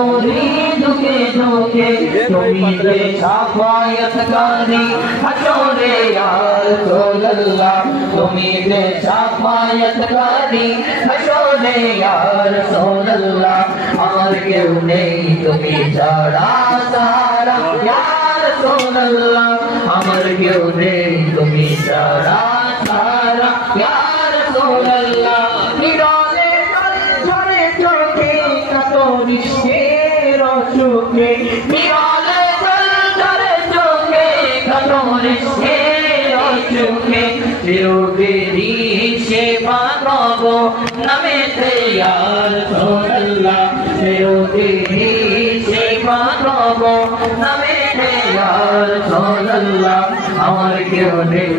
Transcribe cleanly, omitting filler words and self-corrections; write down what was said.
নূরি ঝুঁকে ঝুঁকে তুমি যে শাফায়াতকারী হাসরে ইয়া রাসূলুল্লাহ তুমি যে শাফায়াতকারী হাসরে ইয়া রাসূলুল্লাহ আমার কেউ নেই তুমি ছাড়া সারা ইয়া রাসূলুল্লাহ আমার কেউ নেই তুমি ছাড়া সারা ইয়া রাসূলুল্লাহ নিরলে ঝরে চোখে কত রিশতের সুখে নিরলে ঝরে চোখে কত রিশতের সুখে চিরদিনই সেবা করব নামেতে ইয়া রাসূলুল্লাহ চিরদিনই সেবা করব নামেতে ইয়া রাসূলুল্লাহ আমার কেউ নেই